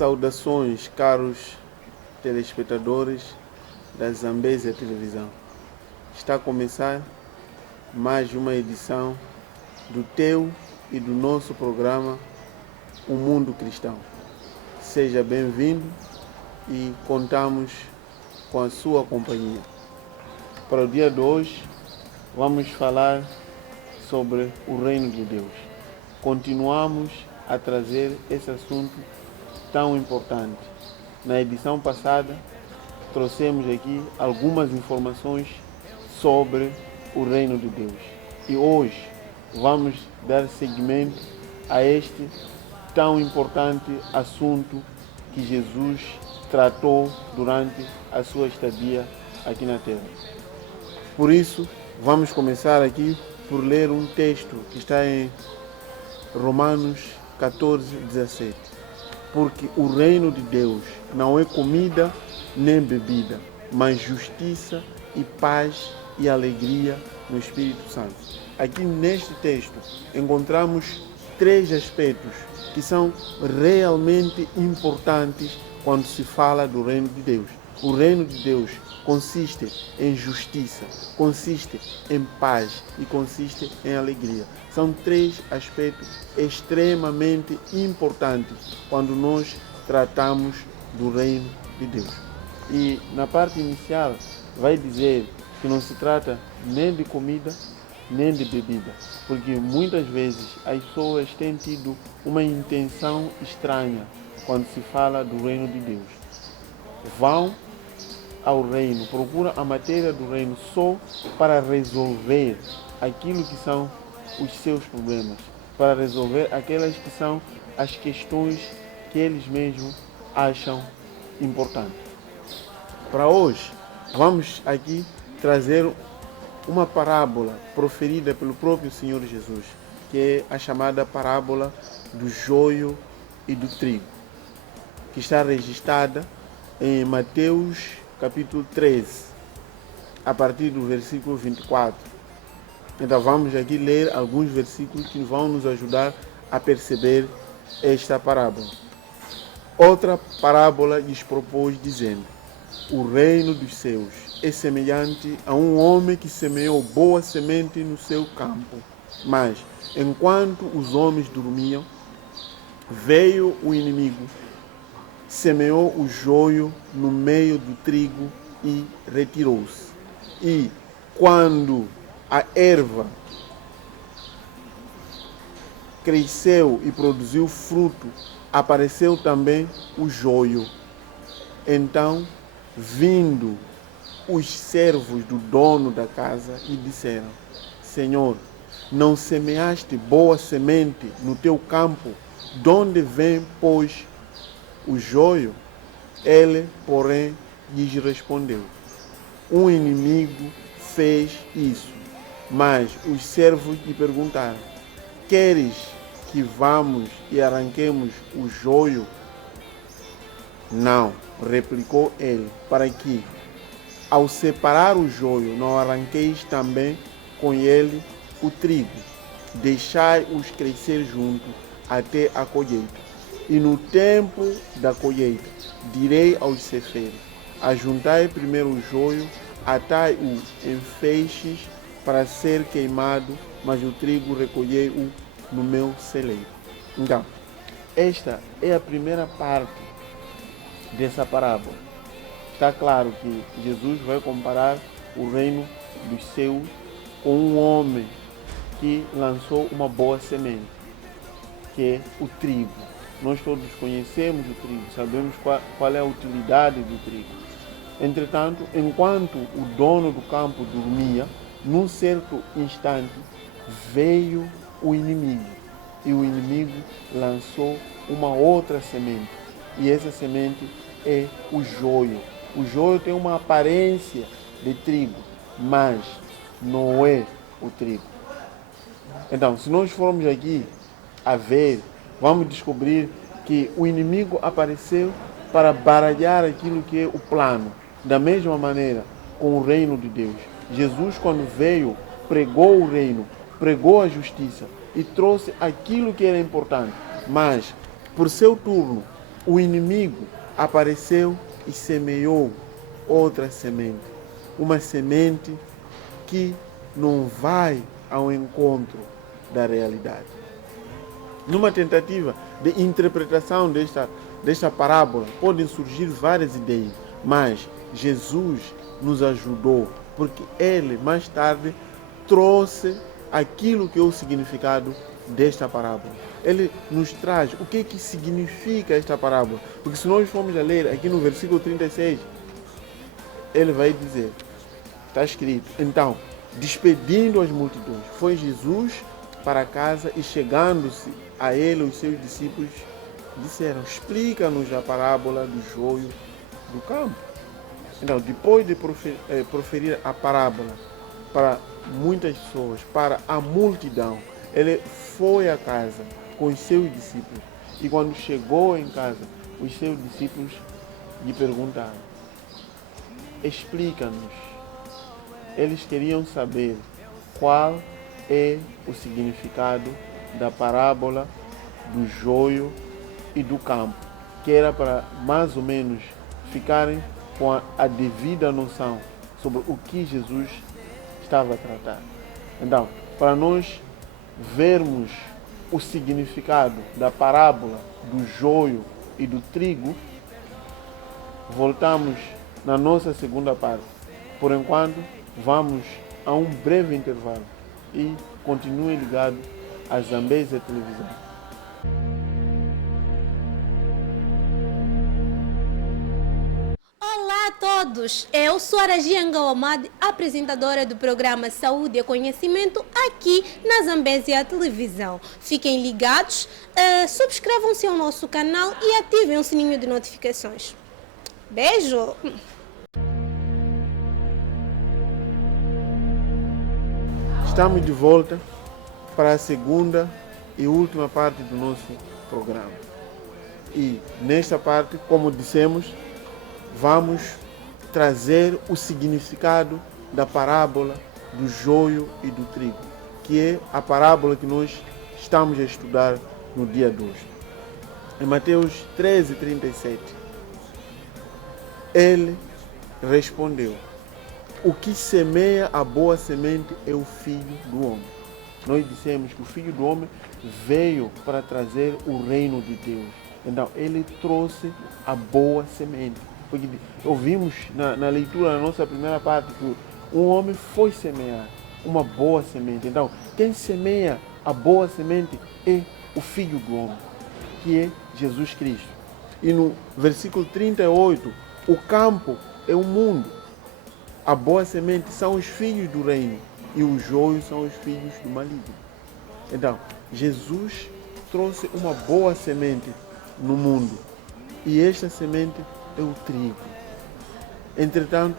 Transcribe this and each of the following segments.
Saudações, caros telespectadores da Zambésia Televisão. Está a começar mais uma edição do teu e do nosso programa O Mundo Cristão. Seja bem-vindo e contamos com a sua companhia. Para o dia de hoje, vamos falar sobre o Reino de Deus. Continuamos a trazer esse assunto tão importante. Na edição passada, trouxemos aqui algumas informações sobre o Reino de Deus. E hoje vamos dar seguimento a este tão importante assunto que Jesus tratou durante a sua estadia aqui na Terra. Por isso, vamos começar aqui por ler um texto que está em Romanos 14:17. Porque o reino de Deus não é comida nem bebida, mas justiça e paz e alegria no Espírito Santo. Aqui neste texto encontramos três aspectos que são realmente importantes quando se fala do reino de Deus. O reino de Deus consiste em justiça, consiste em paz e consiste em alegria. São três aspectos extremamente importantes quando nós tratamos do reino de Deus. E na parte inicial vai dizer que não se trata nem de comida nem de bebida, porque muitas vezes as pessoas têm tido uma intenção estranha quando se fala do reino de Deus. Vão ao reino, procuram a matéria do reino só para resolver aquilo que são os seus problemas, para resolver aquelas que são as questões que eles mesmos acham importantes. Para hoje, vamos aqui trazer uma parábola proferida pelo próprio Senhor Jesus, que é a chamada parábola do joio e do trigo, que está registrada em Mateus capítulo 13, a partir do versículo 24. Então vamos aqui ler alguns versículos que vão nos ajudar a perceber esta parábola. Outra parábola lhes propôs, dizendo: o reino dos céus é semelhante a um homem que semeou boa semente no seu campo. Mas, enquanto os homens dormiam, veio o inimigo, semeou o joio no meio do trigo e retirou-se. E, quando a erva cresceu e produziu fruto, apareceu também o joio. Então, vindo os servos do dono da casa e disseram: Senhor, não semeaste boa semente no teu campo? De onde vem, pois, o joio? Ele, porém, lhes respondeu: um inimigo fez isso. Mas os servos lhe perguntaram: queres que vamos e arranquemos o joio? Não, replicou ele, para que, ao separar o joio, não arranqueis também com ele o trigo. Deixai-os crescer juntos até a colheita. E no tempo da colheita, direi aos ceifeiros: ajuntai primeiro o joio, atai-o em feixes para ser queimado, mas o trigo recolhei-o no meu celeiro. Então, esta é a primeira parte dessa parábola. Está claro que Jesus vai comparar o reino dos céus com um homem que lançou uma boa semente, que é o trigo. Nós todos conhecemos o trigo, sabemos qual é a utilidade do trigo. Entretanto, enquanto o dono do campo dormia, num certo instante veio o inimigo, e o inimigo lançou uma outra semente, e essa semente é o joio. O joio tem uma aparência de trigo, mas não é o trigo. Então, se nós formos aqui a ver, vamos descobrir que o inimigo apareceu para baralhar aquilo que é o plano. Da mesma maneira, com o reino de Deus. Jesus, quando veio, pregou o reino, pregou a justiça e trouxe aquilo que era importante. Mas, por seu turno, o inimigo apareceu e semeou outra semente. Uma semente que não vai ao encontro da realidade. Numa tentativa de interpretação desta parábola, podem surgir várias ideias, mas Jesus nos ajudou, porque ele mais tarde trouxe aquilo que é o significado desta parábola. Ele nos traz o que significa esta parábola, porque se nós formos a ler aqui no versículo 36, ele vai dizer, está escrito, então, despedindo as multidões, foi Jesus para casa e chegando-se a ele, os seus discípulos disseram, explica-nos a parábola do joio do campo. Então, depois de proferir a parábola para muitas pessoas, para a multidão, ele foi a casa com os seus discípulos. E quando chegou em casa, os seus discípulos lhe perguntaram, explica-nos. Eles queriam saber qual é o significado da parábola do joio e do campo, que era para mais ou menos ficarem com a devida noção sobre o que Jesus estava a tratar. Então, para nós vermos o significado da parábola do joio e do trigo, voltamos na nossa segunda parte. Por enquanto, vamos a um breve intervalo e continue ligado à Zambésia Televisão. Olá a todos, eu sou a Ragia Ngawamad, apresentadora do programa Saúde e Conhecimento aqui na Zambésia Televisão. Fiquem ligados, subscrevam-se ao nosso canal e ativem o sininho de notificações. Beijo! Estamos de volta para a segunda e última parte do nosso programa. E nesta parte, como dissemos, vamos trazer o significado da parábola do joio e do trigo, que é a parábola que nós estamos a estudar no dia de hoje. Em Mateus 13:37, ele respondeu, o que semeia a boa semente é o Filho do Homem. Nós dissemos que o Filho do Homem veio para trazer o reino de Deus. Então, ele trouxe a boa semente. Porque ouvimos na leitura, na nossa primeira parte, que um homem foi semear uma boa semente. Então, quem semeia a boa semente é o Filho do Homem, que é Jesus Cristo. E no versículo 38, o campo é o mundo. A boa semente são os filhos do reino e os joios são os filhos do maligno. Então, Jesus trouxe uma boa semente no mundo e esta semente é o trigo. Entretanto,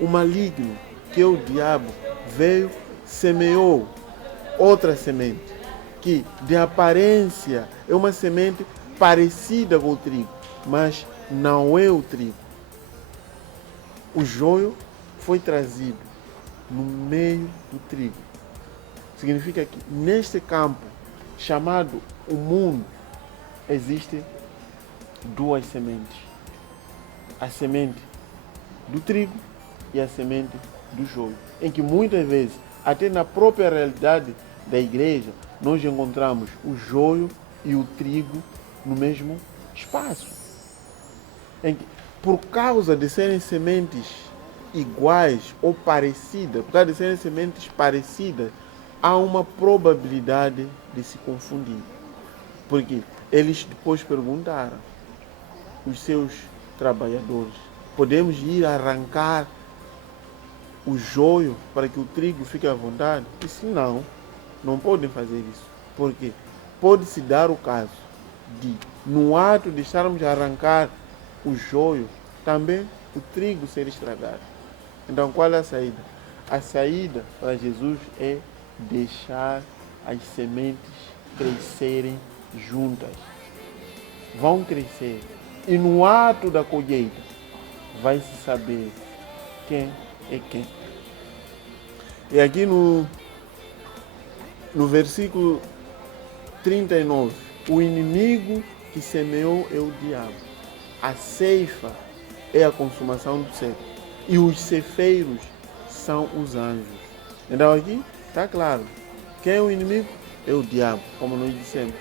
o maligno, que é o diabo, veio, semeou outra semente, que de aparência é uma semente parecida com o trigo, mas não é o trigo. O joio foi trazido no meio do trigo. Significa que neste campo, chamado o mundo, existem duas sementes. A semente do trigo e a semente do joio. Em que muitas vezes, até na própria realidade da igreja, nós encontramos o joio e o trigo no mesmo espaço. Em que, por causa de serem sementes iguais ou parecidas, por causa de serem sementes parecidas, há uma probabilidade de se confundir. Porque eles depois perguntaram, os seus trabalhadores, podemos ir arrancar o joio para que o trigo fique à vontade? E se não, não podem fazer isso. Porque pode-se dar o caso de, no ato de estarmos a arrancar o joio, também o trigo ser estragado. Então, qual é a saída? A saída para Jesus é deixar as sementes crescerem juntas. Vão crescer. E no ato da colheita, vai se saber quem é quem. E aqui no versículo 39, o inimigo que semeou é o diabo. A ceifa é a consumação do século. E os ceifeiros são os anjos. Então aqui está claro. Quem é o inimigo? É o diabo, como nós dissemos.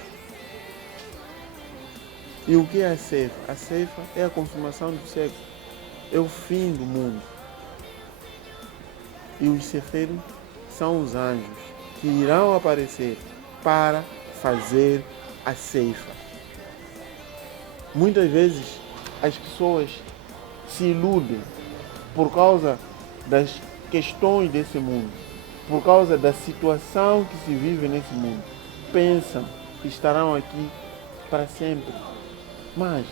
E o que é a ceifa? A ceifa é a consumação do século. É o fim do mundo. E os ceifeiros são os anjos que irão aparecer para fazer a ceifa. Muitas vezes as pessoas se iludem por causa das questões desse mundo, por causa da situação que se vive nesse mundo. Pensam que estarão aqui para sempre. Mas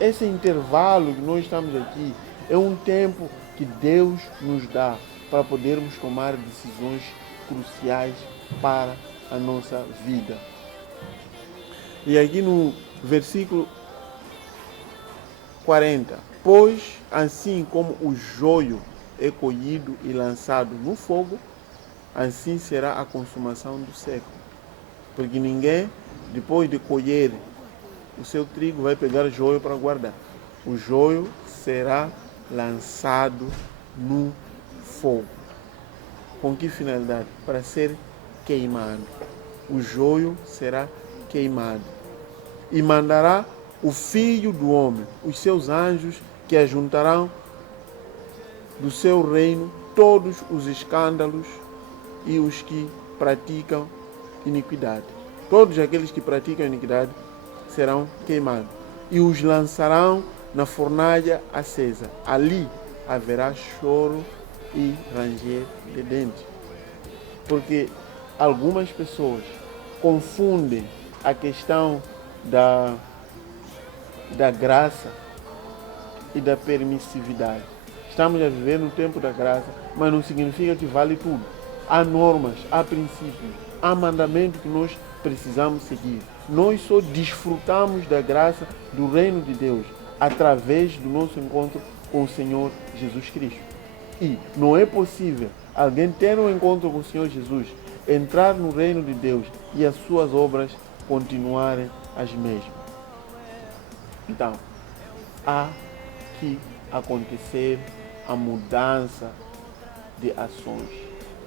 esse intervalo que nós estamos aqui é um tempo que Deus nos dá para podermos tomar decisões cruciais para a nossa vida. E aqui no versículo 40, pois assim como o joio é colhido e lançado no fogo, assim será a consumação do século. Porque ninguém, depois de colher o seu trigo, vai pegar joio para guardar. O joio será lançado no fogo. Com que finalidade? Para ser queimado. O joio será queimado. E mandará o Filho do Homem, os seus anjos, que ajuntarão do seu reino todos os escândalos e os que praticam iniquidade. Todos aqueles que praticam iniquidade serão queimados. E os lançarão na fornalha acesa. Ali haverá choro e ranger de dentes. Porque algumas pessoas confundem a questão da graça e da permissividade. Estamos a viver no tempo da graça, mas não significa que vale tudo. Há normas, há princípios, há mandamentos que nós precisamos seguir. Nós só desfrutamos da graça do reino de Deus através do nosso encontro com o Senhor Jesus Cristo. E não é possível alguém ter um encontro com o Senhor Jesus, entrar no reino de Deus e as suas obras continuarem as mesmas. Então, há que acontecer a mudança de ações,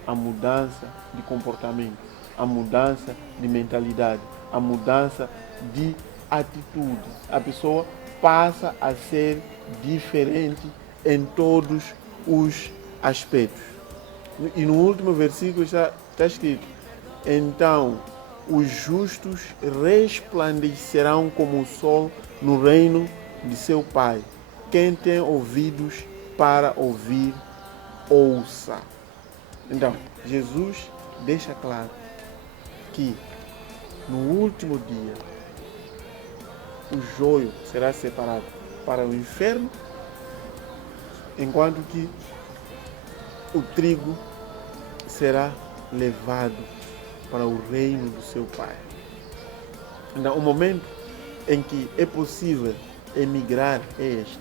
a mudança de comportamento, a mudança de mentalidade, a mudança de atitude. A pessoa passa a ser diferente em todos os aspectos. E no último versículo está escrito: então os justos resplandecerão como o sol no reino de seu Pai. Quem tem ouvidos para ouvir, ouça. Então, Jesus deixa claro que no último dia o joio será separado para o inferno, enquanto que o trigo será levado para o reino do seu Pai. Então, o momento em que é possível emigrar é este.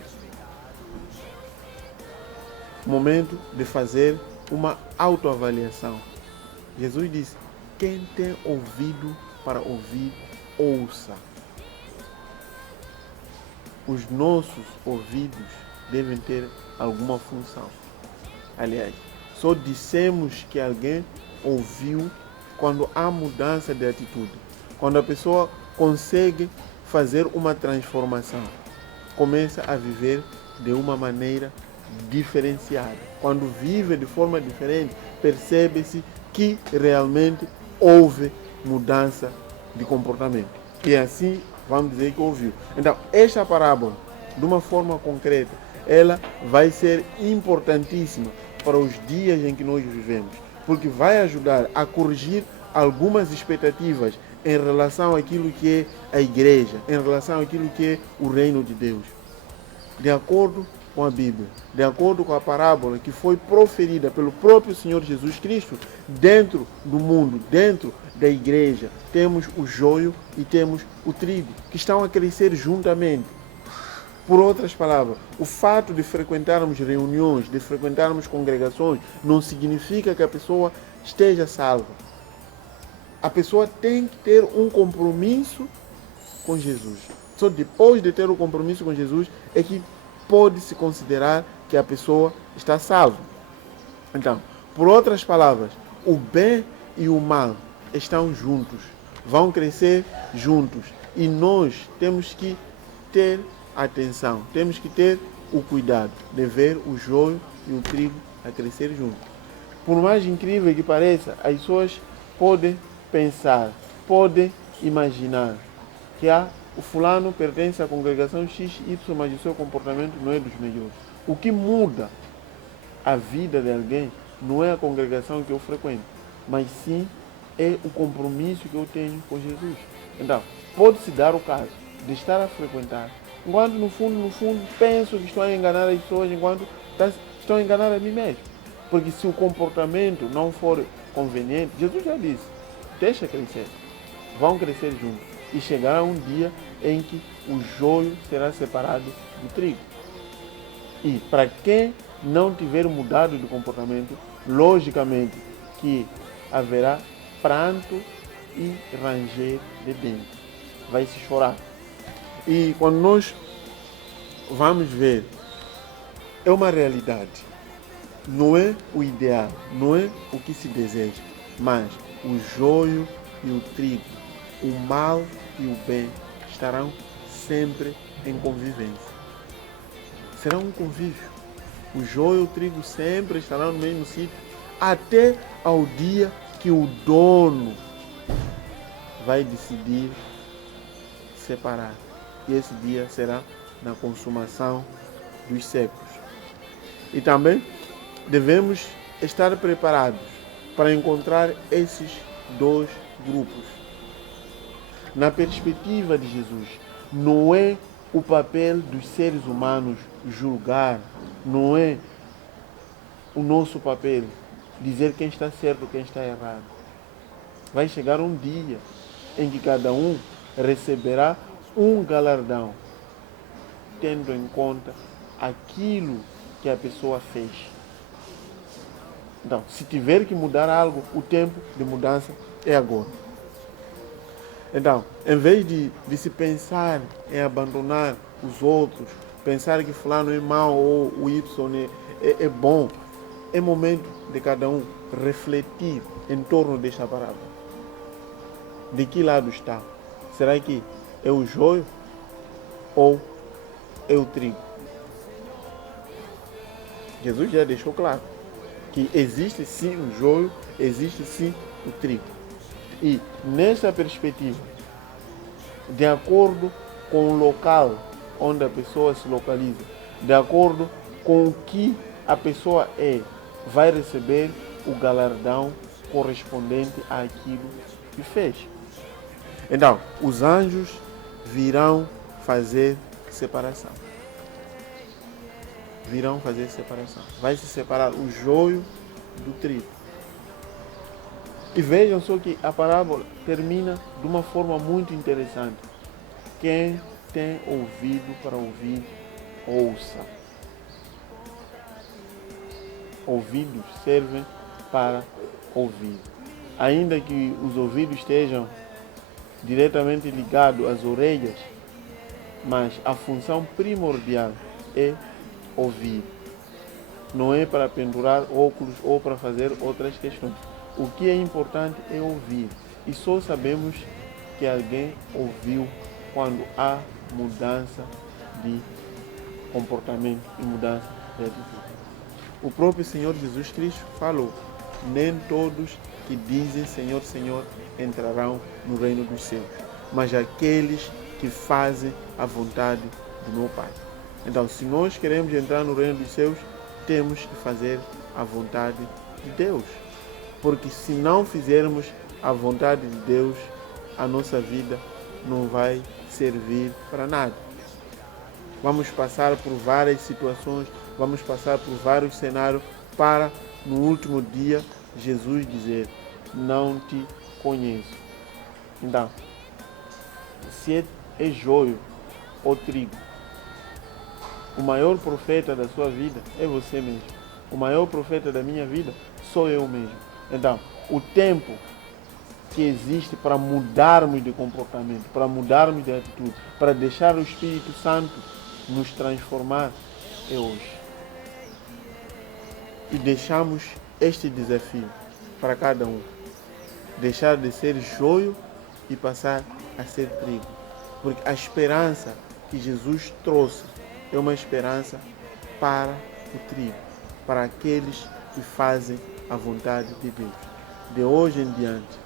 O momento de fazer uma autoavaliação. Jesus disse: quem tem ouvido para ouvir, ouça. Os nossos ouvidos devem ter alguma função. Aliás, só dissemos que alguém ouviu quando há mudança de atitude. Quando a pessoa consegue fazer uma transformação, começa a viver de uma maneira diferenciada. Quando vive de forma diferente, percebe-se que realmente houve mudança de comportamento. E assim, vamos dizer que ouviu. Então, esta parábola, de uma forma concreta, ela vai ser importantíssima para os dias em que nós vivemos, porque vai ajudar a corrigir algumas expectativas em relação àquilo que é a igreja, em relação àquilo que é o reino de Deus. De acordo com a Bíblia, de acordo com a parábola que foi proferida pelo próprio Senhor Jesus Cristo, dentro do mundo, dentro da igreja, temos o joio e temos o trigo, que estão a crescer juntamente. Por outras palavras, o fato de frequentarmos reuniões, de frequentarmos congregações, não significa que a pessoa esteja salva. A pessoa tem que ter um compromisso com Jesus. Só depois de ter o compromisso com Jesus é que pode-se considerar que a pessoa está salva. Então, por outras palavras, o bem e o mal estão juntos, vão crescer juntos. E nós temos que ter atenção, temos que ter o cuidado de ver o joio e o trigo a crescer juntos. Por mais incrível que pareça, as pessoas podem pensar, podem imaginar que o fulano pertence à congregação XY, mas o seu comportamento não é dos melhores. O que muda a vida de alguém não é a congregação que eu frequento, mas sim é o compromisso que eu tenho com Jesus. Então, pode-se dar o caso de estar a frequentar, enquanto no fundo, penso que estou a enganar as pessoas, enquanto estou a enganar a mim mesmo. Porque se o comportamento não for conveniente, Jesus já disse, deixa crescer, vão crescer juntos. E chegará um dia em que o joio será separado do trigo. E para quem não tiver mudado de comportamento, logicamente que haverá pranto e ranger de dentes. Vai se chorar. E quando nós vamos ver, é uma realidade. Não é o ideal, não é o que se deseja, mas o joio e o trigo, o mal e o bem estarão sempre em convivência. Será um convívio. O joio e o trigo sempre estarão no mesmo sítio, até ao dia que o dono vai decidir separar. E esse dia será na consumação dos séculos. E também devemos estar preparados para encontrar esses dois grupos. Na perspectiva de Jesus, não é o papel dos seres humanos julgar, não é o nosso papel dizer quem está certo e quem está errado. Vai chegar um dia em que cada um receberá um galardão, tendo em conta aquilo que a pessoa fez. Então, se tiver que mudar algo, o tempo de mudança é agora. Então, em vez de se pensar em abandonar os outros, pensar que fulano é mau ou o Y é bom, é momento de cada um refletir em torno desta palavra. De que lado está? Será que é o joio ou é o trigo? Jesus já deixou claro que existe sim o joio, existe sim o trigo. E nessa perspectiva, de acordo com o local onde a pessoa se localiza, de acordo com o que a pessoa é, vai receber o galardão correspondente àquilo que fez. Então, os anjos virão fazer separação. Virão fazer separação. Vai se separar o joio do trigo. E vejam só que a parábola termina de uma forma muito interessante. Quem tem ouvido para ouvir, ouça. Ouvidos servem para ouvir. Ainda que os ouvidos estejam diretamente ligados às orelhas, mas a função primordial é ouvir. Não é para pendurar óculos ou para fazer outras questões. O que é importante é ouvir. E só sabemos que alguém ouviu quando há mudança de comportamento e mudança de atitude. O próprio Senhor Jesus Cristo falou: nem todos que dizem Senhor, Senhor entrarão no reino dos céus, mas aqueles que fazem a vontade do meu Pai. Então, se nós queremos entrar no reino dos céus, temos que fazer a vontade de Deus. Porque se não fizermos a vontade de Deus, a nossa vida não vai servir para nada. Vamos passar por várias situações, vamos passar por vários cenários para, no último dia, Jesus dizer: não te conheço. Então, se é joio ou trigo, o maior profeta da sua vida é você mesmo. O maior profeta da minha vida sou eu mesmo. Então, o tempo que existe para mudarmos de comportamento, para mudarmos de atitude, para deixar o Espírito Santo nos transformar, é hoje. E deixamos este desafio para cada um. Deixar de ser joio e passar a ser trigo. Porque a esperança que Jesus trouxe é uma esperança para o trigo, para aqueles que fazem a vontade de Deus. De hoje em diante,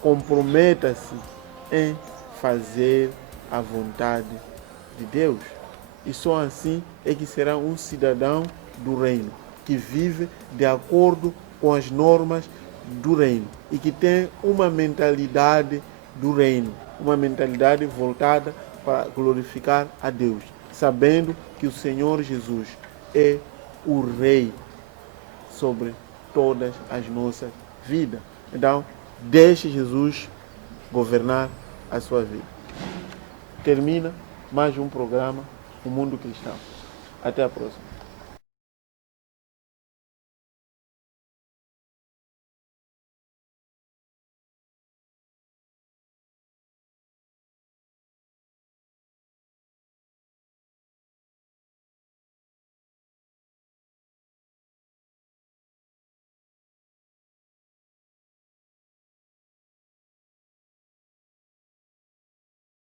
comprometa-se em fazer a vontade de Deus. E só assim é que será um cidadão do reino, que vive de acordo com as normas do reino e que tem uma mentalidade do reino, uma mentalidade voltada para glorificar a Deus, sabendo que o Senhor Jesus é o Rei sobre todas as nossas vidas. Então, deixe Jesus governar a sua vida. Termina mais um programa, O Mundo Cristão. Até a próxima.